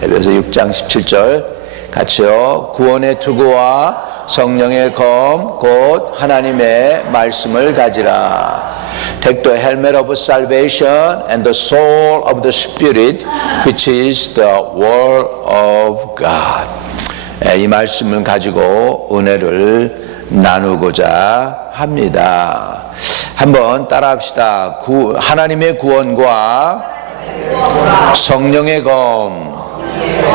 에베소 6장 17절 같이요. 구원의 투구와 성령의 검 곧 하나님의 말씀을 가지라. Take the helmet of salvation and the sword of the Spirit, which is the word of God. 이 말씀을 가지고 은혜를 나누고자 합니다. 한번 따라합시다. 하나님의 구원과 성령의 검.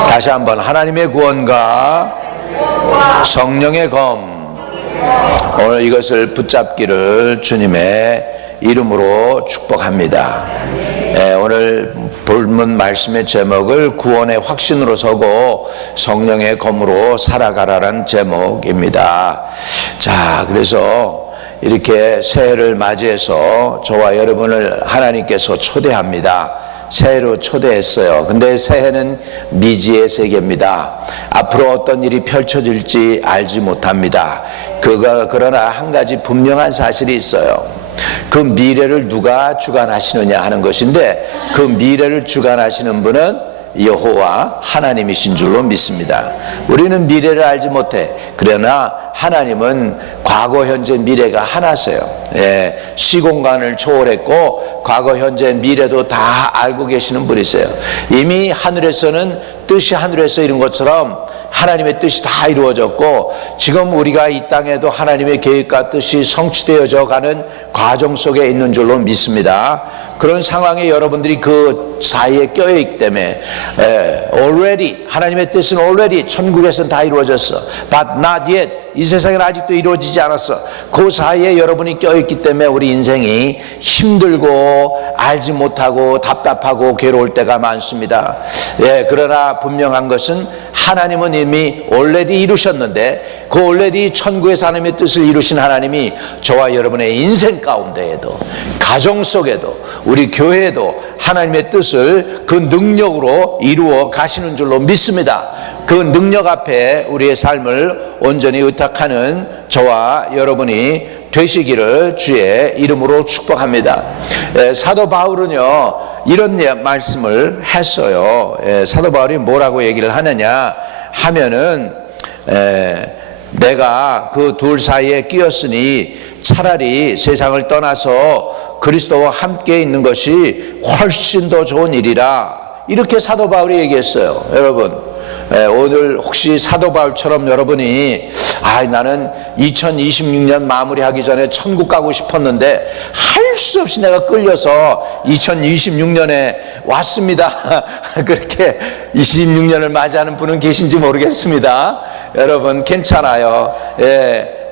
다시 한번 하나님의 구원과 성령의 검. 오늘 이것을 붙잡기를 주님의 이름으로 축복합니다. 오늘 본문 말씀의 제목을 구원의 확신으로 서고 성령의 검으로 살아가라는 제목입니다. 자, 그래서 이렇게 새해를 맞이해서 저와 여러분을 하나님께서 초대합니다. 새해로 초대했어요. 근데 새해는 미지의 세계입니다. 앞으로 어떤 일이 펼쳐질지 알지 못합니다. 그러나 한 가지 분명한 사실이 있어요. 그 미래를 누가 주관하시느냐 하는 것인데, 그 미래를 주관하시는 분은 여호와 하나님이신 줄로 믿습니다. 우리는 미래를 알지 못해. 그러나 하나님은 과거, 현재, 미래가 하나세요. 시공간을 초월했고 과거, 현재, 미래도 다 알고 계시는 분이세요. 이미 하늘에서는 뜻이 하늘에서 이룬 것처럼 하나님의 뜻이 다 이루어졌고, 지금 우리가 이 땅에도 하나님의 계획과 뜻이 성취되어져 가는 과정 속에 있는 줄로 믿습니다. 그런 상황에 여러분들이 그 사이에 껴있기 때문에 already 하나님의 뜻은 already 천국에서는 다 이루어졌어. But not yet. 이 세상에는 아직도 이루어지지 않았어. 그 사이에 여러분이 껴있기 때문에 우리 인생이 힘들고 알지 못하고 답답하고 괴로울 때가 많습니다. 그러나 분명한 것은 하나님은 이미 already 이루셨는데, 그 already 천국에서 하나님의 뜻을 이루신 하나님이 저와 여러분의 인생 가운데에도, 가정 속에도, 우리 교회에도 하나님의 뜻을 그 능력으로 이루어 가시는 줄로 믿습니다. 그 능력 앞에 우리의 삶을 온전히 의탁하는 저와 여러분이 되시기를 주의 이름으로 축복합니다. 사도 바울은요 이런 말씀을 했어요. 사도 바울이 뭐라고 얘기를 하느냐 하면은 내가 그 둘 사이에 끼었으니 차라리 세상을 떠나서 그리스도와 함께 있는 것이 훨씬 더 좋은 일이라, 이렇게 사도 바울이 얘기했어요. 여러분, 오늘 혹시 사도 바울처럼 여러분이 나는 2026년 마무리하기 전에 천국 가고 싶었는데 할 수 없이 내가 끌려서 2026년에 왔습니다. 그렇게 26년을 맞이하는 분은 계신지 모르겠습니다. 여러분 괜찮아요.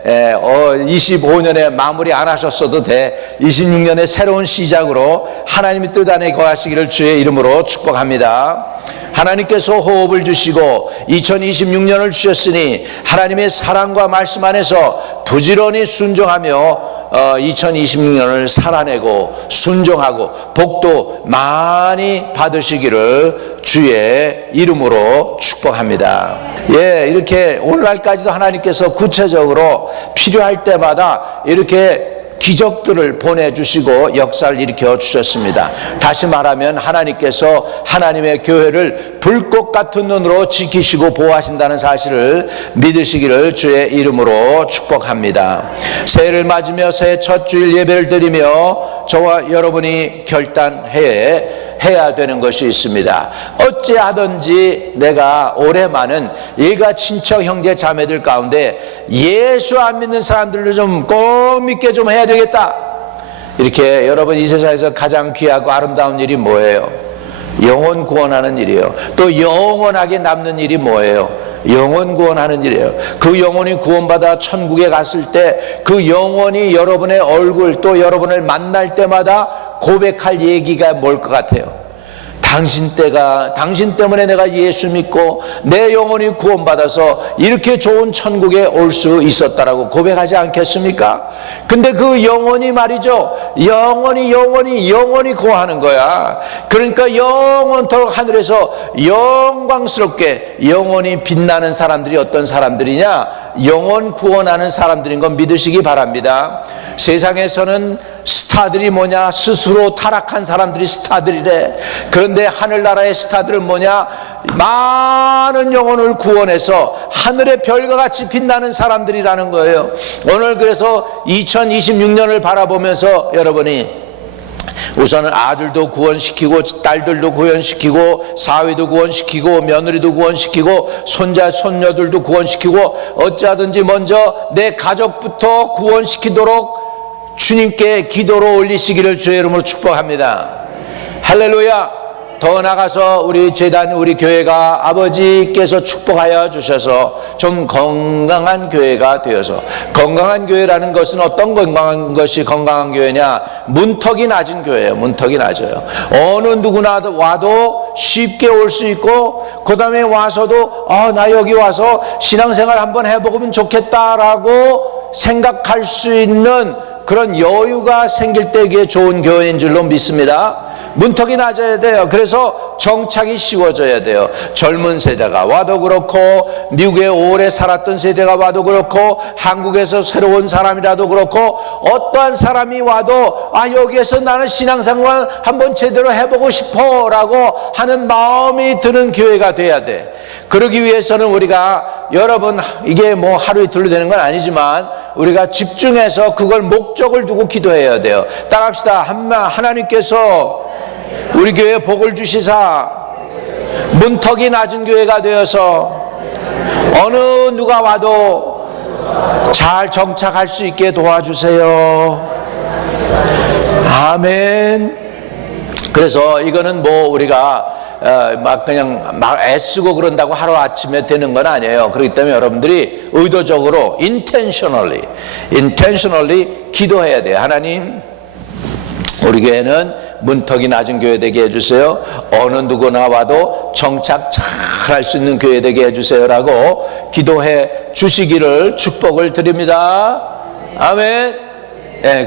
25년에 마무리 안 하셨어도 돼. 26년의 새로운 시작으로 하나님의 뜻 안에 거하시기를 주의 이름으로 축복합니다. 하나님께서 호흡을 주시고 2026년을 주셨으니 하나님의 사랑과 말씀 안에서 부지런히 순종하며 2026년을 살아내고 순종하고 복도 많이 받으시기를 주의 이름으로 축복합니다. 이렇게 오늘날까지도 하나님께서 구체적으로 필요할 때마다 이렇게 기적들을 보내주시고 역사를 일으켜 주셨습니다. 다시 말하면 하나님께서 하나님의 교회를 불꽃 같은 눈으로 지키시고 보호하신다는 사실을 믿으시기를 주의 이름으로 축복합니다. 새해를 맞으며 새해 첫 주일 예배를 드리며 저와 여러분이 결단해야 되는 것이 있습니다. 어찌하든지 내가 올해 많은 일가 친척 형제 자매들 가운데 예수 안 믿는 사람들을 좀 꼭 믿게 좀 해야 되겠다. 이렇게 여러분, 이 세상에서 가장 귀하고 아름다운 일이 뭐예요? 영혼 구원하는 일이에요. 또 영원하게 남는 일이 뭐예요? 영혼 구원하는 일이에요. 그 영혼이 구원받아 천국에 갔을 때 그 영혼이 여러분의 얼굴 또 여러분을 만날 때마다 고백할 얘기가 뭘 것 같아요? 당신 때문에 내가 예수 믿고 내 영혼이 구원받아서 이렇게 좋은 천국에 올 수 있었다라고 고백하지 않겠습니까? 근데 그 영혼이 말이죠, 영원히 구하는 거야. 그러니까 영원토록 하늘에서 영광스럽게 영원히 빛나는 사람들이 어떤 사람들이냐? 영혼 구원하는 사람들인 건 믿으시기 바랍니다. 세상에서는 스타들이 뭐냐? 스스로 타락한 사람들이 스타들이래. 그런데 하늘나라의 스타들은 뭐냐? 많은 영혼을 구원해서 하늘의 별과 같이 빛나는 사람들이라는 거예요. 오늘 그래서 2026년을 바라보면서 여러분이 우선은 아들도 구원시키고 딸들도 구원시키고 사위도 구원시키고 며느리도 구원시키고 손자 손녀들도 구원시키고 어찌하든지 먼저 내 가족부터 구원시키도록 주님께 기도로 올리시기를 주의 이름으로 축복합니다. 할렐루야. 더 나가서 우리 재단 우리 교회가 아버지께서 축복하여 주셔서 좀 건강한 교회가 되어서, 건강한 교회라는 것은 어떤 건강한 것이 건강한 교회냐? 문턱이 낮은 교회예요. 문턱이 낮아요. 어느 누구나 와도 쉽게 올 수 있고, 그 다음에 와서도 나 여기 와서 신앙생활 한번 해보면 좋겠다라고 생각할 수 있는 그런 여유가 생길 때 이게 좋은 교회인 줄로 믿습니다. 문턱이 낮아야 돼요. 그래서 정착이 쉬워져야 돼요. 젊은 세대가 와도 그렇고, 미국에 오래 살았던 세대가 와도 그렇고, 한국에서 새로운 사람이라도 그렇고, 어떠한 사람이 와도 여기에서 나는 신앙생활 한번 제대로 해보고 싶어 라고 하는 마음이 드는 교회가 돼야 돼. 그러기 위해서는 우리가, 여러분, 이게 뭐 하루 이틀로 되는 건 아니지만 우리가 집중해서 그걸 목적을 두고 기도해야 돼요. 따라합시다. 하나님께서 우리 교회에 복을 주시사 문턱이 낮은 교회가 되어서 어느 누가 와도 잘 정착할 수 있게 도와주세요. 아멘. 그래서 이거는 뭐 우리가 그냥 애쓰고 그런다고 하루아침에 되는 건 아니에요. 그렇기 때문에 여러분들이 의도적으로 intentionally 기도해야 돼요. 하나님, 우리 교회는 문턱이 낮은 교회 되게 해주세요. 어느 누구나 와도 정착 잘 할 수 있는 교회 되게 해주세요라고 기도해 주시기를 축복을 드립니다. 아멘.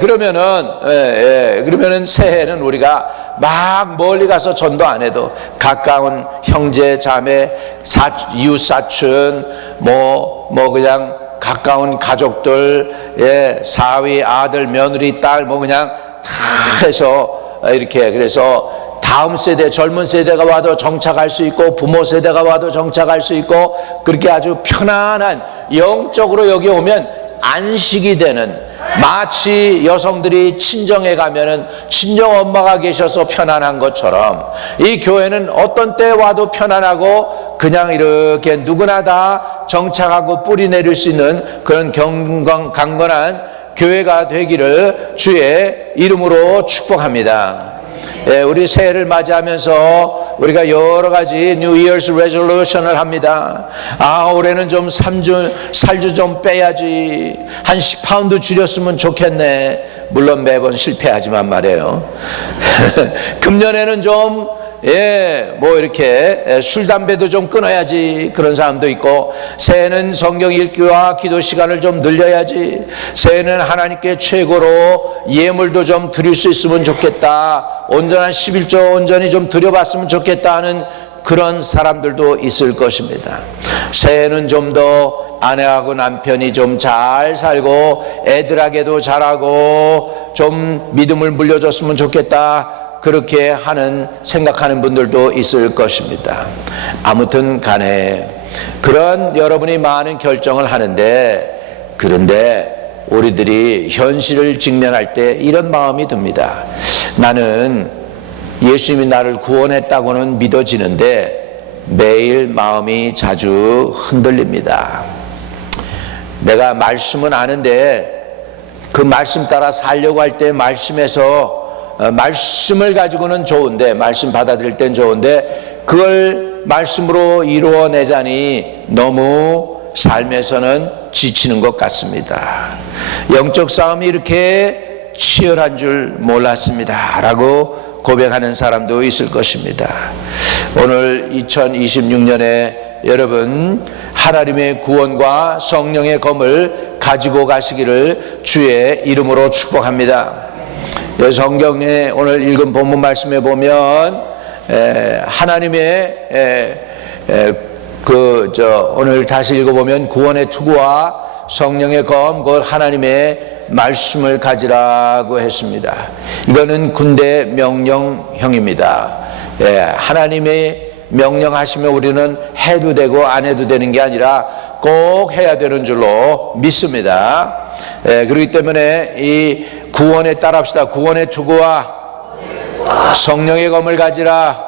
그러면은 새해는 우리가 막 멀리 가서 전도 안 해도 가까운 형제 자매 이웃 사촌 그냥 가까운 가족들, 사위 아들 며느리 딸 그냥 다 해서 이렇게, 그래서 다음 세대 젊은 세대가 와도 정착할 수 있고, 부모 세대가 와도 정착할 수 있고, 그렇게 아주 편안한, 영적으로 여기 오면 안식이 되는, 마치 여성들이 친정에 가면은 친정 엄마가 계셔서 편안한 것처럼 이 교회는 어떤 때 와도 편안하고 그냥 이렇게 누구나 다 정착하고 뿌리 내릴 수 있는 그런 강건한 교회가 되기를 주의 이름으로 축복합니다. 우리 새해를 맞이하면서 우리가 여러 가지 New Year's Resolution을 합니다. 올해는 좀 살주 좀 빼야지, 한 10파운드 줄였으면 좋겠네. 물론 매번 실패하지만 말이에요. 금년에는 좀 이렇게 술, 담배도 좀 끊어야지, 그런 사람도 있고, 새해는 성경 읽기와 기도 시간을 좀 늘려야지, 새해는 하나님께 최고로 예물도 좀 드릴 수 있으면 좋겠다, 온전한 11조 온전히 좀 드려봤으면 좋겠다 하는 그런 사람들도 있을 것입니다. 새해는 좀 더 아내하고 남편이 좀 잘 살고 애들에게도 잘하고 좀 믿음을 물려줬으면 좋겠다, 그렇게 생각하는 분들도 있을 것입니다. 아무튼 간에 그런 여러분이 많은 결정을 하는데, 그런데 우리들이 현실을 직면할 때 이런 마음이 듭니다. 나는 예수님이 나를 구원했다고는 믿어지는데 매일 마음이 자주 흔들립니다. 내가 말씀은 아는데 그 말씀 따라 살려고 할 때 말씀을 가지고는 좋은데, 말씀 받아들일 땐 좋은데, 그걸 말씀으로 이루어내자니 너무 삶에서는 지치는 것 같습니다. 영적 싸움이 이렇게 치열한 줄 몰랐습니다 라고 고백하는 사람도 있을 것입니다. 오늘 2026년에 여러분 하나님의 구원과 성령의 검을 가지고 가시기를 주의 이름으로 축복합니다. 성경에 오늘 읽은 본문 말씀에 보면 하나님의 오늘 다시 읽어보면 구원의 투구와 성령의 검, 곧 하나님의 말씀을 가지라고 했습니다. 이거는 군대 명령형입니다. 예, 하나님의 명령하시면 우리는 해도 되고 안 해도 되는 게 아니라 꼭 해야 되는 줄로 믿습니다. 예, 그렇기 때문에 이 구원에 따라합시다. 구원의 투구와 성령의 검을 가지라.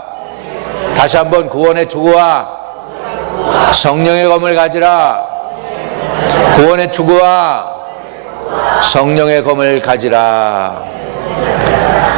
다시 한번 구원의 투구와 성령의 검을 가지라. 구원의 투구와 성령의 검을 가지라.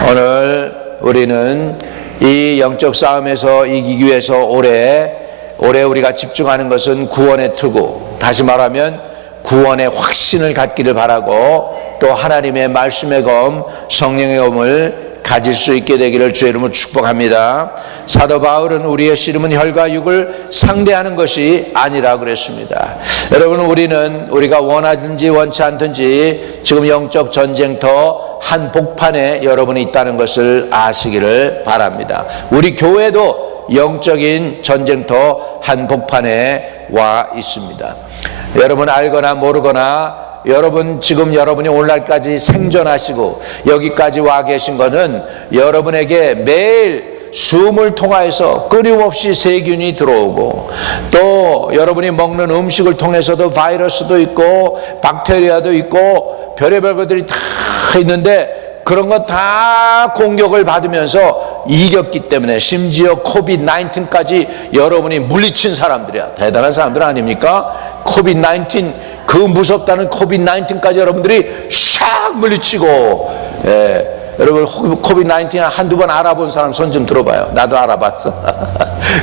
오늘 우리는 이 영적 싸움에서 이기기 위해서 올해 우리가 집중하는 것은 구원의 투구, 다시 말하면 구원의 확신을 갖기를 바라고, 또 하나님의 말씀의 검, 성령의 검을 가질 수 있게 되기를 주의 이름으로 축복합니다. 사도 바울은 우리의 씨름은 혈과 육을 상대하는 것이 아니라 그랬습니다. 여러분, 우리가 원하든지 원치 않든지 지금 영적 전쟁터 한복판에 여러분이 있다는 것을 아시기를 바랍니다. 우리 교회도 영적인 전쟁터 한복판에 와 있습니다. 여러분 알거나 모르거나 지금 여러분이 오늘날까지 생존하시고 여기까지 와 계신 것은 여러분에게 매일 숨을 통하여서 끊임없이 세균이 들어오고, 또 여러분이 먹는 음식을 통해서도 바이러스도 있고 박테리아도 있고 별의별 것들이 다 있는데, 그런 거 다 공격을 받으면서 이겼기 때문에, 심지어 코비드-19까지 여러분이 물리친 사람들이야. 대단한 사람들 아닙니까? 코비드-19, 그 무섭다는 코비드-19까지 여러분들이 샥 물리치고, 여러분 코비드-19 한두 번 알아본 사람 손 좀 들어봐요. 나도 알아봤어.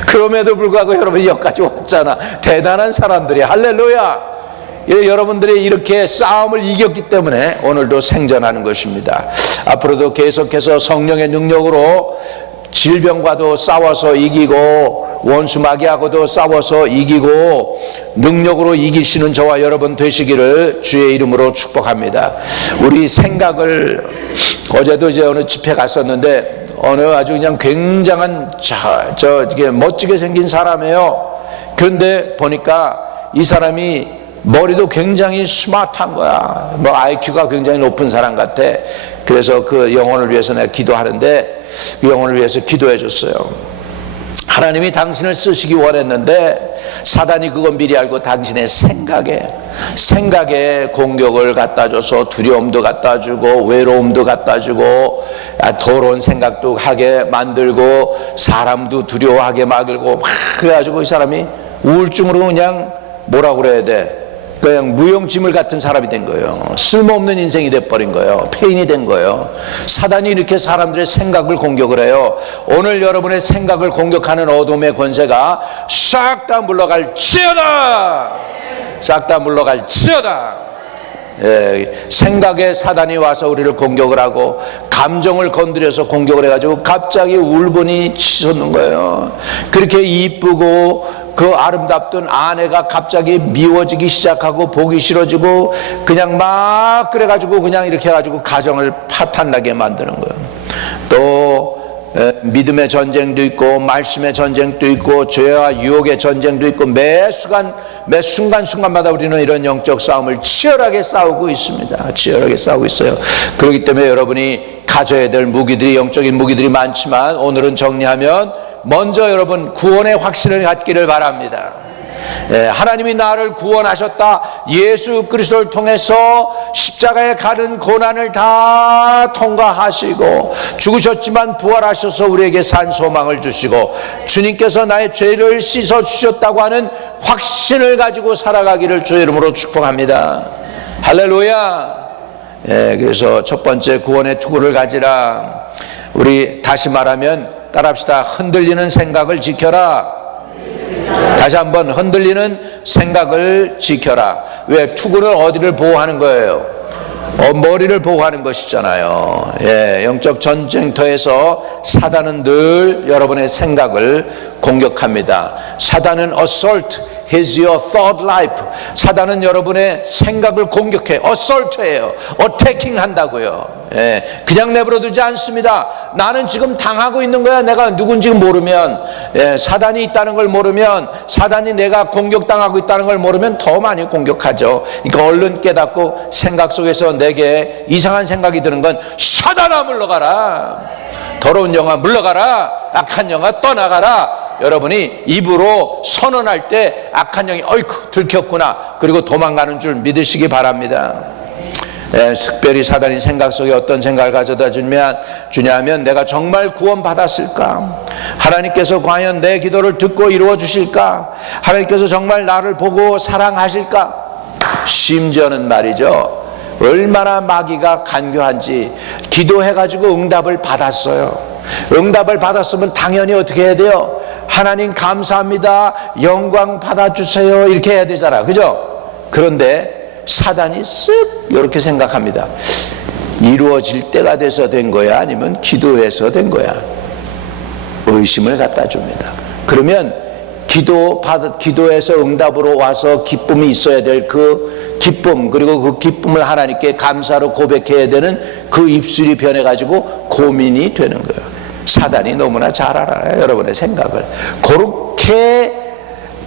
그럼에도 불구하고 여러분이 여기까지 왔잖아. 대단한 사람들이. 할렐루야. 여러분들이 이렇게 싸움을 이겼기 때문에 오늘도 생존하는 것입니다. 앞으로도 계속해서 성령의 능력으로 질병과도 싸워서 이기고, 원수 마귀하고도 싸워서 이기고, 능력으로 이기시는 저와 여러분 되시기를 주의 이름으로 축복합니다. 우리 생각을, 어제도 이제 어느 집회 갔었는데 어느 아주 그냥 굉장한 멋지게 생긴 사람이에요. 그런데 보니까 이 사람이 머리도 굉장히 스마트한 거야. IQ가 굉장히 높은 사람 같아. 그래서 그 영혼을 위해서 내가 기도하는데, 그 영혼을 위해서 기도해 줬어요. 하나님이 당신을 쓰시기 원했는데 사단이 그건 미리 알고 당신의 생각에 공격을 갖다 줘서 두려움도 갖다 주고 외로움도 갖다 주고 더러운 생각도 하게 만들고 사람도 두려워하게 만들고 막 그래가지고 이 사람이 우울증으로 그냥 뭐라고 그래야 돼? 그냥 무용지물 같은 사람이 된 거예요. 쓸모없는 인생이 돼버린 거예요. 폐인이 된 거예요. 사단이 이렇게 사람들의 생각을 공격을 해요. 오늘 여러분의 생각을 공격하는 어둠의 권세가 싹 다 물러갈지어다. 싹 다 물러갈지어다. 생각에 사단이 와서 우리를 공격을 하고, 감정을 건드려서 공격을 해가지고 갑자기 울분이 치솟는 거예요. 그렇게 이쁘고 그 아름답던 아내가 갑자기 미워지기 시작하고 보기 싫어지고 그냥 막 그래가지고 그냥 이렇게 해가지고 가정을 파탄나게 만드는 거예요. 또 믿음의 전쟁도 있고 말씀의 전쟁도 있고 죄와 유혹의 전쟁도 있고 매 순간순간마다 우리는 이런 영적 싸움을 치열하게 싸우고 있습니다. 치열하게 싸우고 있어요. 그렇기 때문에 여러분이 가져야 될 무기들이, 영적인 무기들이 많지만 오늘은 정리하면, 먼저 여러분 구원의 확신을 갖기를 바랍니다. 하나님이 나를 구원하셨다. 예수 그리스도를 통해서 십자가에 가는 고난을 다 통과하시고 죽으셨지만 부활하셔서 우리에게 산 소망을 주시고 주님께서 나의 죄를 씻어 주셨다고 하는 확신을 가지고 살아가기를 주의 이름으로 축복합니다. 할렐루야. 그래서 첫 번째, 구원의 투구를 가지라. 우리 다시 말하면 따라합시다. 흔들리는 생각을 지켜라. 다시 한번, 흔들리는 생각을 지켜라. 왜? 투구는 어디를 보호하는 거예요? 머리를 보호하는 것이잖아요. 영적 전쟁터에서 사단은 늘 여러분의 생각을 공격합니다. 사단은 assault is your thought life. 사단은 여러분의 생각을 공격해. assault예요. attacking 한다고요. 예, 그냥 내버려두지 않습니다. 나는 지금 당하고 있는 거야. 내가 누군지 모르면, 사단이 있다는 걸 모르면, 사단이 내가 공격당하고 있다는 걸 모르면 더 많이 공격하죠. 그러니까 얼른 깨닫고 생각 속에서 내게 이상한 생각이 드는 건 사단아 물러가라, 더러운 영아 물러가라, 악한 영아 떠나가라. 여러분이 입으로 선언할 때 악한 영이 어이쿠 들켰구나, 그리고 도망가는 줄 믿으시기 바랍니다. 특별히 사단이 생각 속에 어떤 생각을 가져다 주냐면 내가 정말 구원받았을까? 하나님께서 과연 내 기도를 듣고 이루어 주실까? 하나님께서 정말 나를 보고 사랑하실까? 심지어는 말이죠, 얼마나 마귀가 간교한지 기도해가지고 응답을 받았어요. 응답을 받았으면 당연히 어떻게 해야 돼요? 하나님 감사합니다, 영광 받아주세요, 이렇게 해야 되잖아, 그죠? 그런데 사단이 쓱 이렇게 생각합니다. 이루어질 때가 돼서 된 거야, 아니면 기도해서 된 거야? 의심을 갖다 줍니다. 그러면 기도해서 응답으로 와서 기쁨이 있어야 될 그 기쁨, 그리고 그 기쁨을 하나님께 감사로 고백해야 되는 그 입술이 변해가지고 고민이 되는 거예요. 사단이 너무나 잘 알아요, 여러분의 생각을. 그렇게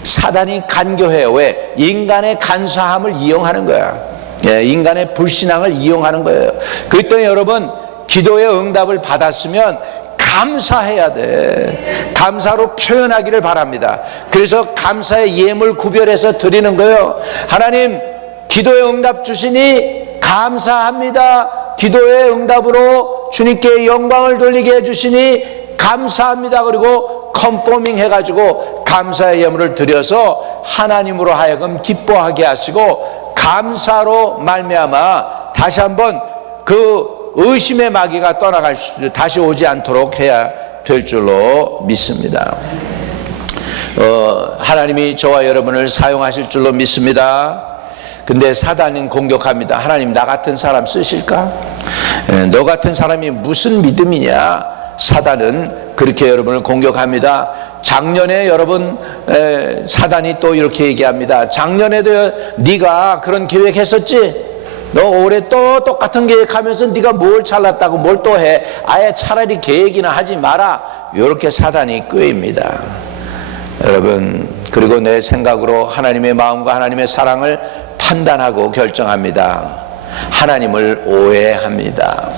사단이 간교해요. 왜? 인간의 간사함을 이용하는 거야. 인간의 불신앙을 이용하는 거예요. 그랬더니 여러분, 기도의 응답을 받았으면 감사해야 돼. 감사로 표현하기를 바랍니다. 그래서 감사의 예물 구별해서 드리는 거예요. 하나님, 기도의 응답 주시니 감사합니다. 기도의 응답으로 주님께 영광을 돌리게 해주시니 감사합니다. 그리고 컨포밍 해가지고 감사의 예물을 드려서 하나님으로 하여금 기뻐하게 하시고, 감사로 말미암아 다시 한번 그 의심의 마귀가 떠나갈 수, 다시 오지 않도록 해야 될 줄로 믿습니다. 하나님이 저와 여러분을 사용하실 줄로 믿습니다. 근데 사단은 공격합니다. 하나님, 나 같은 사람 쓰실까? 너 같은 사람이 무슨 믿음이냐? 사단은 그렇게 여러분을 공격합니다. 작년에 여러분, 사단이 또 이렇게 얘기합니다. 작년에도 네가 그런 계획했었지? 너 올해 또 똑같은 계획하면서 네가 뭘 잘났다고 뭘 또 해? 아예 차라리 계획이나 하지 마라. 이렇게 사단이 꾀입니다. 여러분, 그리고 내 생각으로 하나님의 마음과 하나님의 사랑을 판단하고 결정합니다. 하나님을 오해합니다.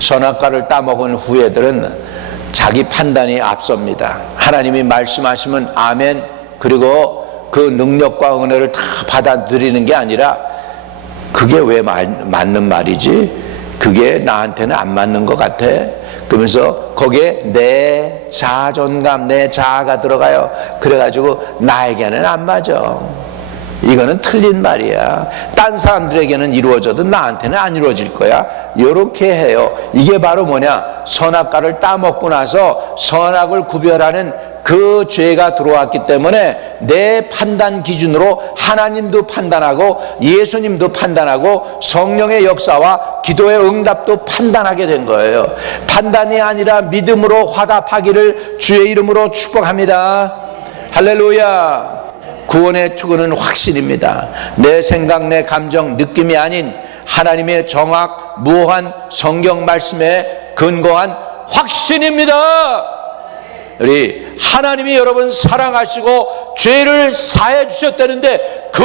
선악과를 따먹은 후에들은 자기 판단이 앞섭니다. 하나님이 말씀하시면 아멘, 그리고 그 능력과 은혜를 다 받아들이는 게 아니라 그게 왜 맞는 말이지? 그게 나한테는 안 맞는 것 같아. 그러면서 거기에 내 자존감, 내 자아가 들어가요. 그래가지고 나에게는 안 맞아, 이거는 틀린 말이야, 딴 사람들에게는 이루어져도 나한테는 안 이루어질 거야, 이렇게 해요. 이게 바로 뭐냐? 선악과를 따먹고 나서 선악을 구별하는 그 죄가 들어왔기 때문에 내 판단 기준으로 하나님도 판단하고 예수님도 판단하고 성령의 역사와 기도의 응답도 판단하게 된 거예요. 판단이 아니라 믿음으로 화답하기를 주의 이름으로 축복합니다. 할렐루야. 구원의 투구는 확신입니다. 내 생각, 내 감정, 느낌이 아닌 하나님의 정확, 무한 성경 말씀에 근거한 확신입니다. 우리 하나님이 여러분 사랑하시고 죄를 사해 주셨다는데 그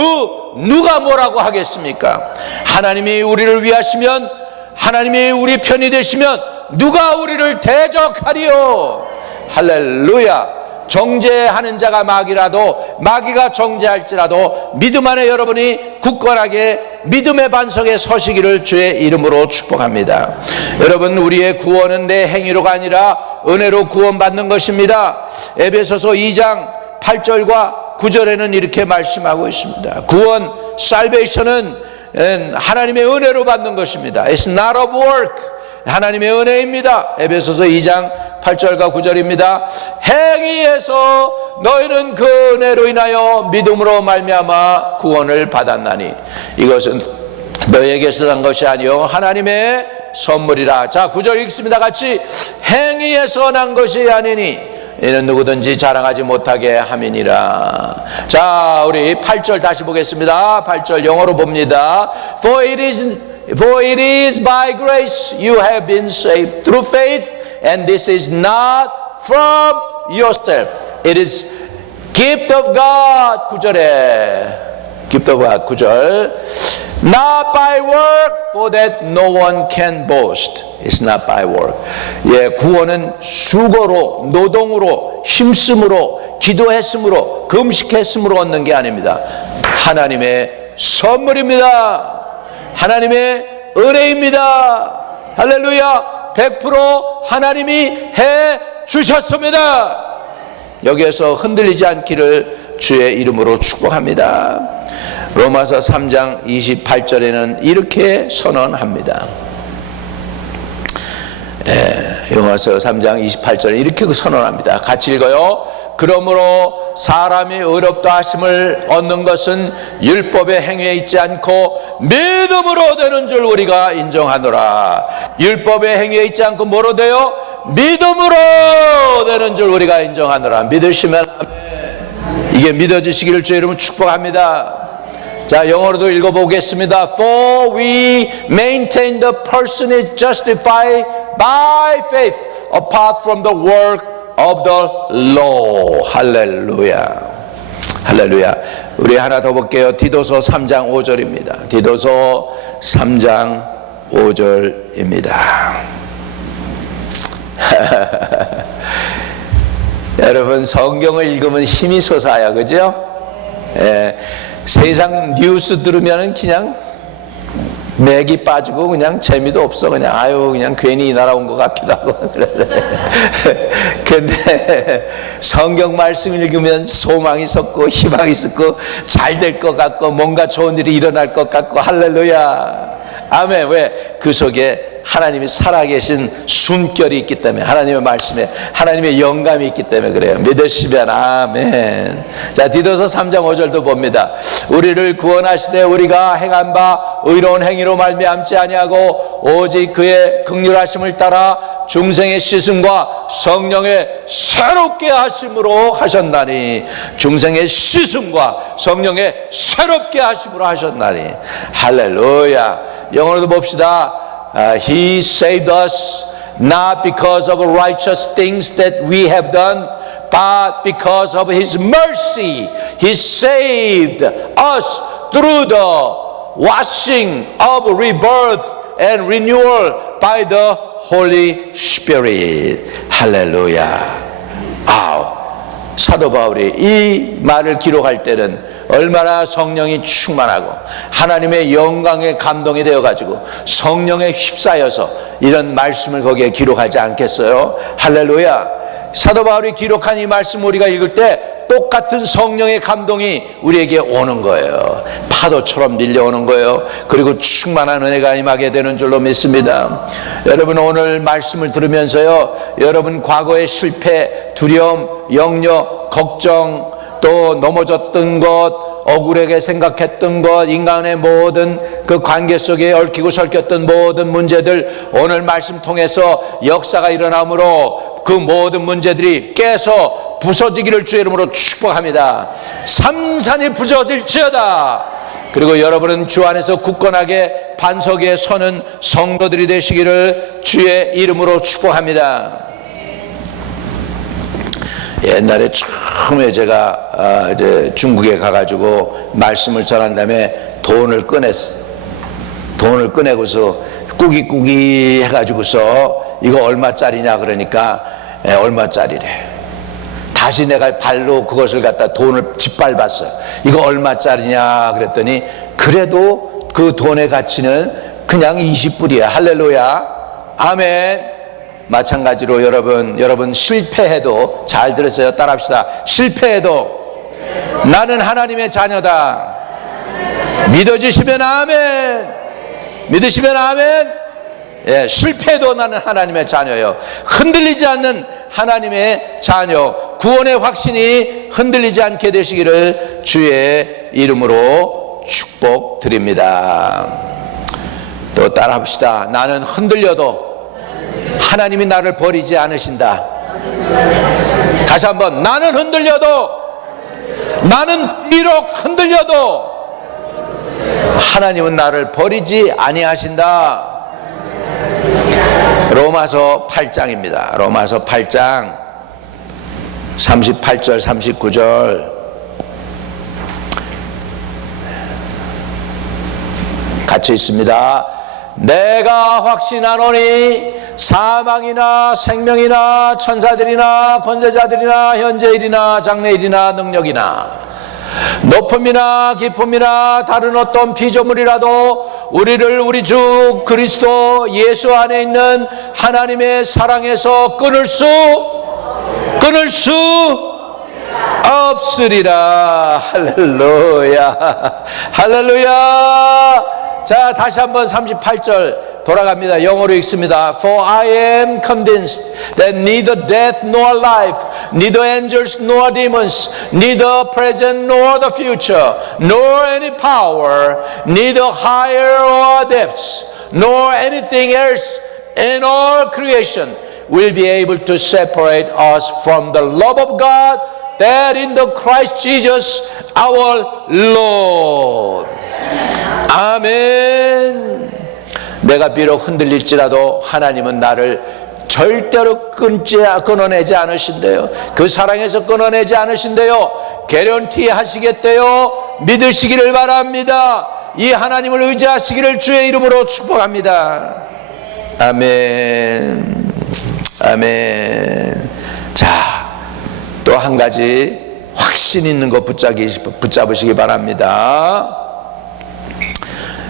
누가 뭐라고 하겠습니까? 하나님이 우리를 위하시면, 하나님이 우리 편이 되시면 누가 우리를 대적하리요? 할렐루야. 정죄하는 자가 마귀라도, 마귀가 정죄할지라도 믿음 안에 여러분이 굳건하게 믿음의 반석에 서시기를 주의 이름으로 축복합니다. 여러분, 우리의 구원은 내 행위로가 아니라 은혜로 구원받는 것입니다. 에베소서 2장 8절과 9절에는 이렇게 말씀하고 있습니다. 구원, salvation은 하나님의 은혜로 받는 것입니다. It's not of work. 하나님의 은혜입니다. 에베소서 2장 8절과 9절입니다. 행위에서 너희는 그 은혜로 인하여 믿음으로 말미암아 구원을 받았나니 이것은 너희에게서 난 것이 아니요 하나님의 선물이라. 자, 9절 읽습니다. 같이. 행위에서 난 것이 아니니 이는 누구든지 자랑하지 못하게 함이니라. 자, 우리 8절 다시 보겠습니다. 8절 영어로 봅니다. For it is by grace you have been saved through faith, and this is not from yourself. It is gift of God. 9절에 gift of God 9절 Not by work, for that no one can boast. It's not by work. 예, 구원은 수고로, 노동으로, 힘쓰므로, 기도했으므로, 금식했으므로 얻는 게 아닙니다. 하나님의 선물입니다. 하나님의 은혜입니다. 할렐루야. 100% 하나님이 해 주셨습니다. 여기에서 흔들리지 않기를 주의 이름으로 축복합니다. 로마서 3장 28절에는 이렇게 선언합니다. 로마서 3장 28절에 이렇게 선언합니다. 같이 읽어요. 그러므로 사람이 의롭다 하심을 얻는 것은 율법의 행위에 있지 않고 믿음으로 되는 줄 우리가 인정하노라. 율법의 행위에 있지 않고 뭐로 돼요? 믿음으로 되는 줄 우리가 인정하노라. 믿으시면 이게 믿어지시기를 주의 이름으로 축복합니다. 자, 영어로도 읽어보겠습니다. For we maintain the person is justified by faith apart from the work of the law. 할렐루야. 할렐루야. 우리 하나 더 볼게요. 디도서 3장 5절입니다. 디도서 3장 5절입니다. 여러분, 성경을 읽으면 힘이 솟아요. 그죠? 예. 세상 뉴스 들으면 그냥 맥이 빠지고 그냥 재미도 없어. 그냥 그냥 괜히 이 나라 온 것 같기도 하고. 근데 성경 말씀 읽으면 소망이 섰고 희망이 섰고 잘 될 것 같고 뭔가 좋은 일이 일어날 것 같고. 할렐루야. 아멘. 왜? 그 속에 하나님이 살아계신 숨결이 있기 때문에, 하나님의 말씀에 하나님의 영감이 있기 때문에 그래요. 믿으시면 아멘. 자, 디도서 3장 5절도 봅니다. 우리를 구원하시되 우리가 행한 바 의로운 행위로 말미암지 아니하고 오직 그의 긍휼하심을 따라 중생의 씻음과 성령의 새롭게 하심으로 하셨나니. 중생의 씻음과 성령의 새롭게 하심으로 하셨나니. 할렐루야. 영어로도 봅시다. He saved us not because of righteous things that we have done, but because of His mercy. He saved us through the washing of rebirth and renewal by the Holy Spirit. 할렐루야. 사도 바울이 이 말을 기록할 때는 얼마나 성령이 충만하고 하나님의 영광에 감동이 되어가지고 성령에 휩싸여서 이런 말씀을 거기에 기록하지 않겠어요? 할렐루야. 사도 바울이 기록한 이 말씀 우리가 읽을 때 똑같은 성령의 감동이 우리에게 오는 거예요. 파도처럼 밀려오는 거예요. 그리고 충만한 은혜가 임하게 되는 줄로 믿습니다. 여러분, 오늘 말씀을 들으면서요, 여러분 과거의 실패, 두려움, 역력, 걱정, 또 넘어졌던 것, 억울하게 생각했던 것, 인간의 모든 그 관계 속에 얽히고 설켰던 모든 문제들, 오늘 말씀 통해서 역사가 일어나므로 그 모든 문제들이 깨서 부서지기를 주의 이름으로 축복합니다. 삼산이 부서질지어다. 그리고 여러분은 주 안에서 굳건하게 반석에 서는 성도들이 되시기를 주의 이름으로 축복합니다. 옛날에 처음에 제가 이제 중국에 가가지고 말씀을 전한 다음에 돈을 꺼냈어. 돈을 꺼내고서 꾸기꾸기 해가지고서 이거 얼마짜리냐 그러니까 얼마짜리래. 다시 내가 발로 그것을 갖다 돈을 짓밟았어요. 이거 얼마짜리냐 그랬더니 그래도 그 돈의 가치는 그냥 20불이야. 할렐루야. 아멘. 마찬가지로 여러분 실패해도, 잘 들으세요. 따라합시다. 실패해도 나는 하나님의 자녀다. 믿어주시면 아멘. 믿으시면 아멘. 예, 실패해도 나는 하나님의 자녀요. 흔들리지 않는 하나님의 자녀, 구원의 확신이 흔들리지 않게 되시기를 주의 이름으로 축복드립니다. 또 따라합시다. 나는 흔들려도 하나님이 나를 버리지 않으신다. 다시 한번, 나는 흔들려도, 나는 비록 흔들려도 하나님은 나를 버리지 아니하신다. 로마서 8장입니다. 로마서 8장 38절 39절 같이 있습니다. 내가 확신하노니 사망이나 생명이나 천사들이나 권세자들이나 현재일이나 장래일이나 능력이나 높음이나 깊음이나 다른 어떤 피조물이라도 우리를 우리 주 그리스도 예수 안에 있는 하나님의 사랑에서 끊을 수 없으리라. 할렐루야, 할렐루야. 자, 다시 한번 38절 돌아갑니다. 영어로 읽습니다. For I am convinced that neither death nor life, neither angels nor demons, neither present nor the future, nor any power, neither higher or depths, nor anything else in all creation will be able to separate us from the love of God that in the Christ Jesus our Lord. 아멘. 내가 비록 흔들릴지라도 하나님은 나를 절대로 끊어내지 않으신대요. 그 사랑에서 끊어내지 않으신대요. 개런티 하시겠대요. 믿으시기를 바랍니다. 이 하나님을 의지하시기를 주의 이름으로 축복합니다. 아멘. 아멘. 자, 또 한 가지 확신 있는 거 붙잡으시기 바랍니다.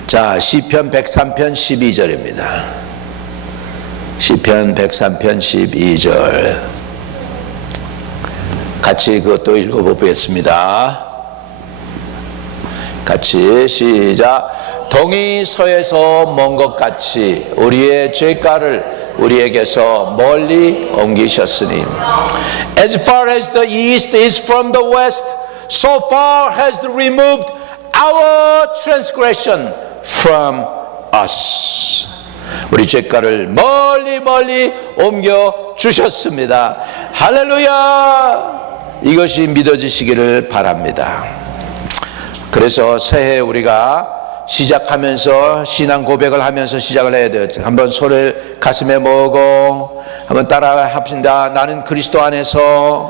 자, 시편 103편 12절입니다. 시편 103편 12절 같이 그것도 읽어보겠습니다. 같이 시작. 동이 서에서 먼 것 같이 우리의 죄가를 우리에게서 멀리 옮기셨으니 As far as the east is from the west, so far has removed our transgression from us. 우리 죄가를 멀리 멀리 옮겨 주셨습니다. 할렐루야. 이것이 믿어지시기를 바랍니다. 그래서 새해 우리가 시작하면서 신앙 고백을 하면서 시작을 해야 돼요. 한번 손을 가슴에 모으고 한번 따라 합시다. 나는 그리스도 안에서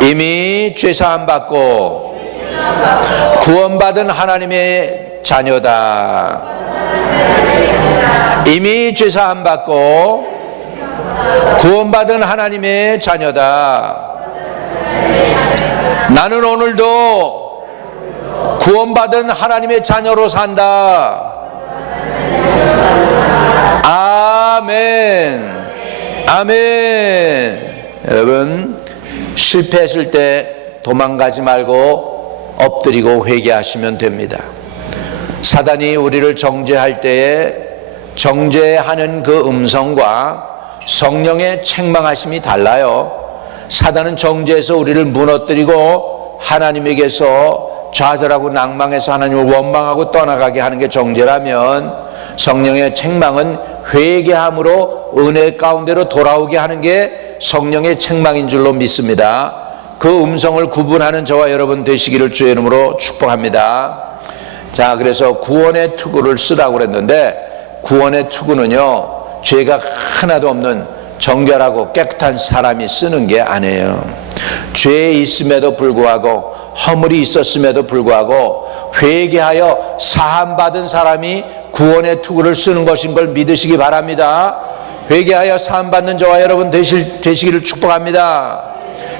이미 죄사함 받고 구원받은 하나님의 자녀다. 이미 죄사함 받고 구원받은 하나님의 자녀다. 나는 오늘도 구원받은 하나님의 자녀로 산다. 아멘. 아멘. 여러분, 실패했을 때 도망가지 말고 엎드리고 회개하시면 됩니다. 사단이 우리를 정죄할 때에 정죄하는 그 음성과 성령의 책망하심이 달라요. 사단은 정죄해서 우리를 무너뜨리고 하나님에게서 좌절하고 낭망해서 하나님을 원망하고 떠나가게 하는 게 정죄라면, 성령의 책망은 회개함으로 은혜 가운데로 돌아오게 하는 게 성령의 책망인 줄로 믿습니다. 그 음성을 구분하는 저와 여러분 되시기를 주의 이름으로 축복합니다. 자, 그래서 구원의 투구를 쓰라고 그랬는데, 구원의 투구는요, 죄가 하나도 없는 정결하고 깨끗한 사람이 쓰는 게 아니에요. 죄에 있음에도 불구하고, 허물이 있었음에도 불구하고 회개하여 사함받은 사람이 구원의 투구를 쓰는 것인 걸 믿으시기 바랍니다. 회개하여 사함받는 저와 여러분 되시기를 축복합니다.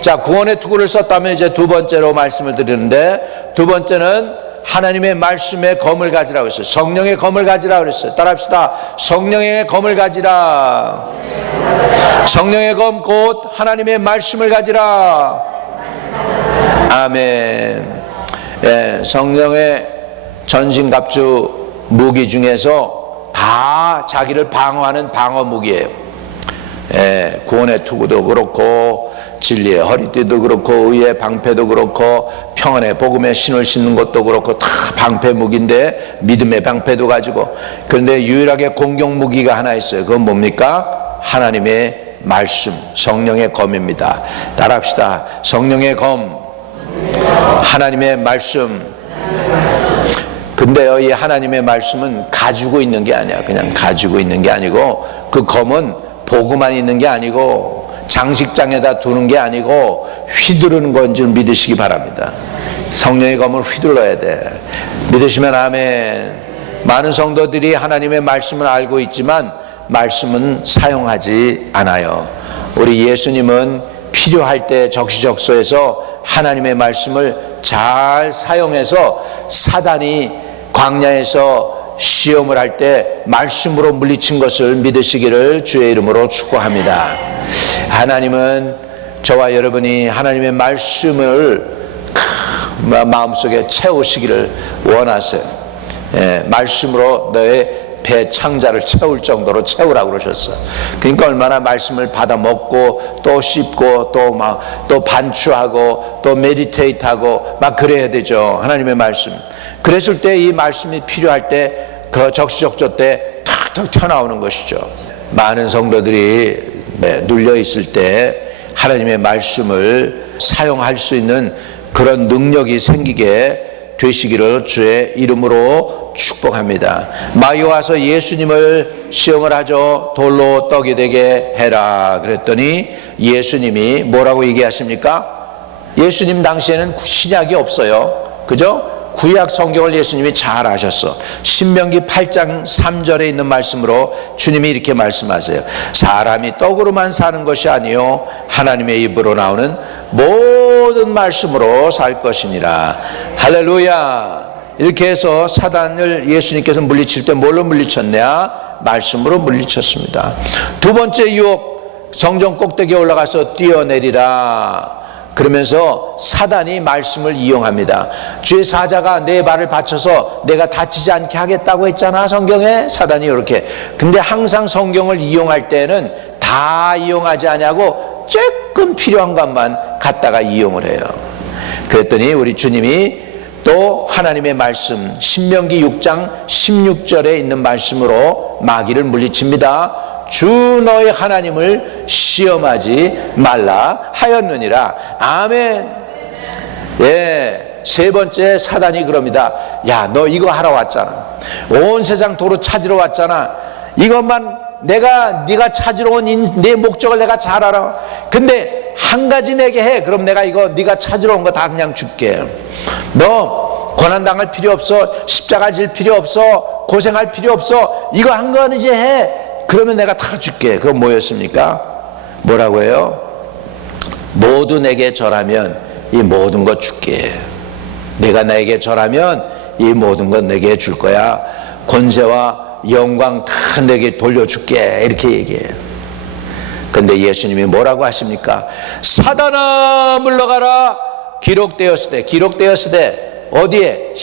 자, 구원의 투구를 썼다면 이제 두 번째로 말씀을 드리는데, 두 번째는 하나님의 말씀의 검을 가지라고 했어요. 성령의 검을 가지라고 그랬어요. 따라합시다. 성령의 검을 가지라. 성령의 검 곧 하나님의 말씀을 가지라. 아멘. 예, 성령의 전신갑주 무기 중에서 다 자기를 방어하는 방어 무기예요. 예, 구원의 투구도 그렇고, 진리의 허리띠도 그렇고, 의의 방패도 그렇고, 평안의 복음의 신을 신는 것도 그렇고, 다 방패 무기인데 믿음의 방패도 가지고. 그런데 유일하게 공격 무기가 하나 있어요. 그건 뭡니까? 하나님의 말씀, 성령의 검입니다. 따라합시다. 성령의 검, 하나님의 말씀. 근데요, 이 하나님의 말씀은 가지고 있는 게 아니야. 그냥 가지고 있는 게 아니고, 그 검은 보고만 있는 게 아니고, 장식장에다 두는 게 아니고 휘두르는 건 줄 믿으시기 바랍니다. 성령의 검을 휘둘러야 돼. 믿으시면 아멘. 많은 성도들이 하나님의 말씀을 알고 있지만 말씀은 사용하지 않아요. 우리 예수님은 필요할 때 적시적소에서 하나님의 말씀을 잘 사용해서 사단이 광야에서 시험을 할 때 말씀으로 물리친 것을 믿으시기를 주의 이름으로 축복합니다. 하나님은 저와 여러분이 하나님의 말씀을 마음속에 채우시기를 원하세요. 말씀으로 너의 배 창자를 채울 정도로 채우라고 그러셨어. 그러니까 얼마나 말씀을 받아 먹고 또 씹고 또 반추하고 또 메디테이트하고 막 그래야 되죠. 하나님의 말씀. 그랬을 때 이 말씀이 필요할 때 그 적시적소 때 탁탁 튀어나오는 것이죠. 많은 성도들이 눌려 있을 때 하나님의 말씀을 사용할 수 있는 그런 능력이 생기게 되시기를 주의 이름으로 축복합니다. 마귀 와서 예수님을 시험을 하죠. 돌로 떡이 되게 해라 그랬더니 예수님이 뭐라고 얘기하십니까? 예수님 당시에는 신약이 없어요. 그죠? 구약 성경을 예수님이 잘 아셨어. 신명기 8장 3절에 있는 말씀으로 주님이 이렇게 말씀하세요. 사람이 떡으로만 사는 것이 아니요 하나님의 입으로 나오는 모든 말씀으로 살 것이니라. 할렐루야. 이렇게 해서 사단을 예수님께서 물리칠 때 뭘로 물리쳤냐? 말씀으로 물리쳤습니다. 두 번째 유혹, 성전 꼭대기에 올라가서 뛰어내리라. 그러면서 사단이 말씀을 이용합니다. 주의 사자가 내 발을 받쳐서 내가 다치지 않게 하겠다고 했잖아, 성경에. 사단이 이렇게. 근데 항상 성경을 이용할 때는 다 이용하지 않냐고 조금 필요한 것만 갖다가 이용을 해요. 그랬더니 우리 주님이 또 하나님의 말씀, 신명기 6장 16절에 있는 말씀으로 마귀를 물리칩니다. 주 너의 하나님을 시험하지 말라 하였느니라. 아멘. 예, 세 번째 사단이 그럽니다. 야, 너 이거 하러 왔잖아. 온 세상 도로 찾으러 왔잖아. 이것만 네가 찾으러 온 내 목적을 내가 잘 알아. 근데 한 가지 내게 해. 그럼 내가 이거 네가 찾으러 온 거 다 그냥 줄게. 너 고난당할 필요 없어. 십자가 질 필요 없어. 고생할 필요 없어. 이거 한 건 이제 해. 그러면 내가 다 줄게. 그건 뭐였습니까? 뭐라고 해요? 모두 내게 절하면 이 모든 것 줄게. 내가 나에게 절하면 이 모든 것 내게 줄 거야. 권세와 영광 다 내게 돌려줄게. 이렇게 얘기해요. 근데 예수님이 뭐라고 하십니까? 사단아 물러가라. 기록되었으되 어디에?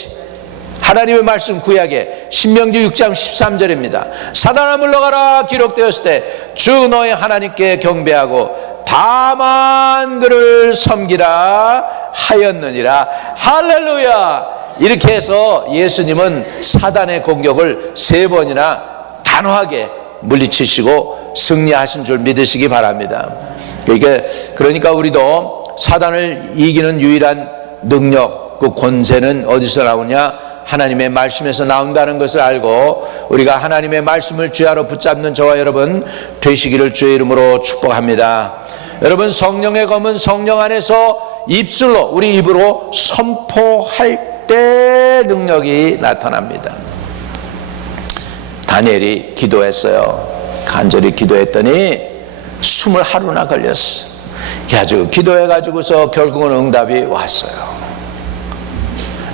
하나님의 말씀 구약에 신명기 6장 13절입니다. 사단아 물러가라. 기록되었으되 주 너의 하나님께 경배하고 다만 그를 섬기라 하였느니라. 할렐루야. 이렇게 해서 예수님은 사단의 공격을 3번이나 단호하게 물리치시고 승리하신 줄 믿으시기 바랍니다. 그러니까 우리도 사단을 이기는 유일한 능력, 그 권세는 어디서 나오냐? 하나님의 말씀에서 나온다는 것을 알고 우리가 하나님의 말씀을 쥐하러 붙잡는 저와 여러분 되시기를 주의 이름으로 축복합니다. 여러분, 성령의 검은 성령 안에서 입술로, 우리 입으로 선포할 때 능력이 나타납니다. 다니엘이 기도했어요. 간절히 기도했더니 20하루나 걸렸어. 가지고 기도해가지고서 결국은 응답이 왔어요.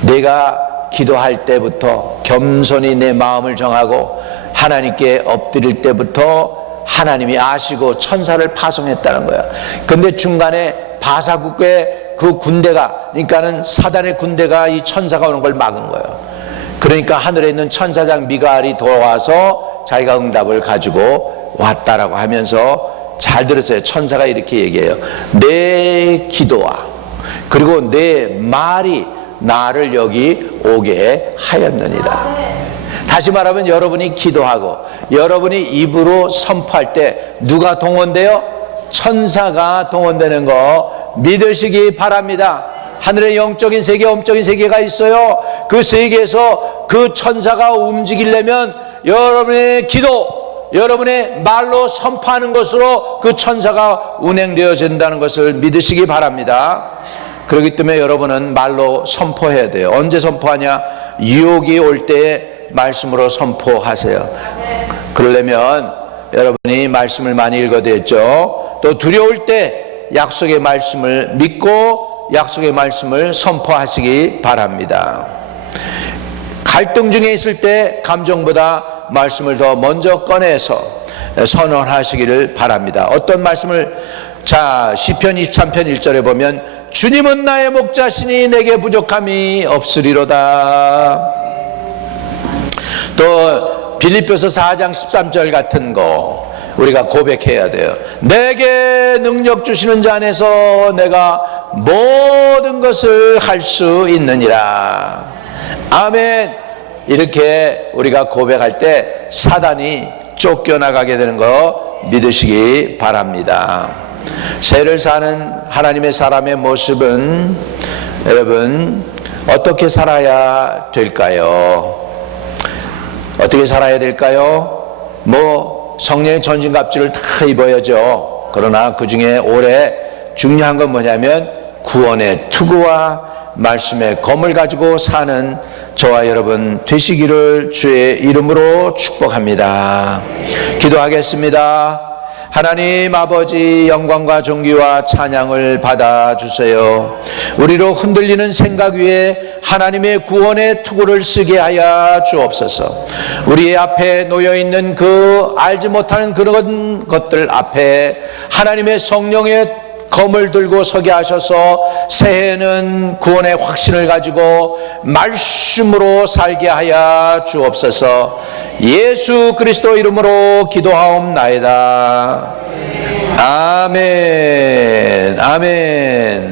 내가 기도할 때부터 겸손히 내 마음을 정하고 하나님께 엎드릴 때부터 하나님이 아시고 천사를 파송했다는 거야. 근데 중간에 바사국의 그 군대가, 그러니까는 사단의 군대가 이 천사가 오는 걸 막은 거예요. 그러니까 하늘에 있는 천사장 미가엘이 돌아와서 자기가 응답을 가지고 왔다라고 하면서, 잘 들으세요. 천사가 이렇게 얘기해요. 내 기도와 그리고 내 말이 나를 여기 오게 하였느니라. 다시 말하면 여러분이 기도하고 여러분이 입으로 선포할 때 누가 동원돼요? 천사가 동원되는 거 믿으시기 바랍니다. 하늘의 영적인 세계, 영적인 세계가 있어요. 그 세계에서 그 천사가 움직이려면 여러분의 기도, 여러분의 말로 선포하는 것으로 그 천사가 운행되어진다는 것을 믿으시기 바랍니다. 그렇기 때문에 여러분은 말로 선포해야 돼요. 언제 선포하냐? 유혹이 올 때에 말씀으로 선포하세요. 그러려면 여러분이 말씀을 많이 읽어야 되겠죠. 또 두려울 때 약속의 말씀을 믿고 약속의 말씀을 선포하시기 바랍니다. 갈등 중에 있을 때 감정보다 말씀을 더 먼저 꺼내서 선언하시기를 바랍니다. 어떤 말씀을, 자, 시편 23편 1절에 보면 주님은 나의 목자시니 내게 부족함이 없으리로다. 또 빌립보서 4장 13절 같은 거 우리가 고백해야 돼요. 내게 능력 주시는 자 안에서 내가 모든 것을 할 수 있느니라. 아멘. 이렇게 우리가 고백할 때 사단이 쫓겨나가게 되는 거 믿으시기 바랍니다. 세를 사는 하나님의 사람의 모습은 여러분 어떻게 살아야 될까요? 어떻게 살아야 될까요? 성령의 전신갑주를 다 입어야죠. 그러나 그 중에 올해 중요한 건 뭐냐면 구원의 투구와 말씀의 검을 가지고 사는 저와 여러분 되시기를 주의 이름으로 축복합니다. 기도하겠습니다. 하나님 아버지, 영광과 존귀와 찬양을 받아주세요. 우리로 흔들리는 생각 위에 하나님의 구원의 투구를 쓰게 하여 주옵소서. 우리의 앞에 놓여있는 그 알지 못하는 그런 것들 앞에 하나님의 성령의 검을 들고 서게 하셔서 새해에는 구원의 확신을 가지고 말씀으로 살게 하여 주옵소서. 예수 그리스도 이름으로 기도하옵나이다. 아멘. 아멘.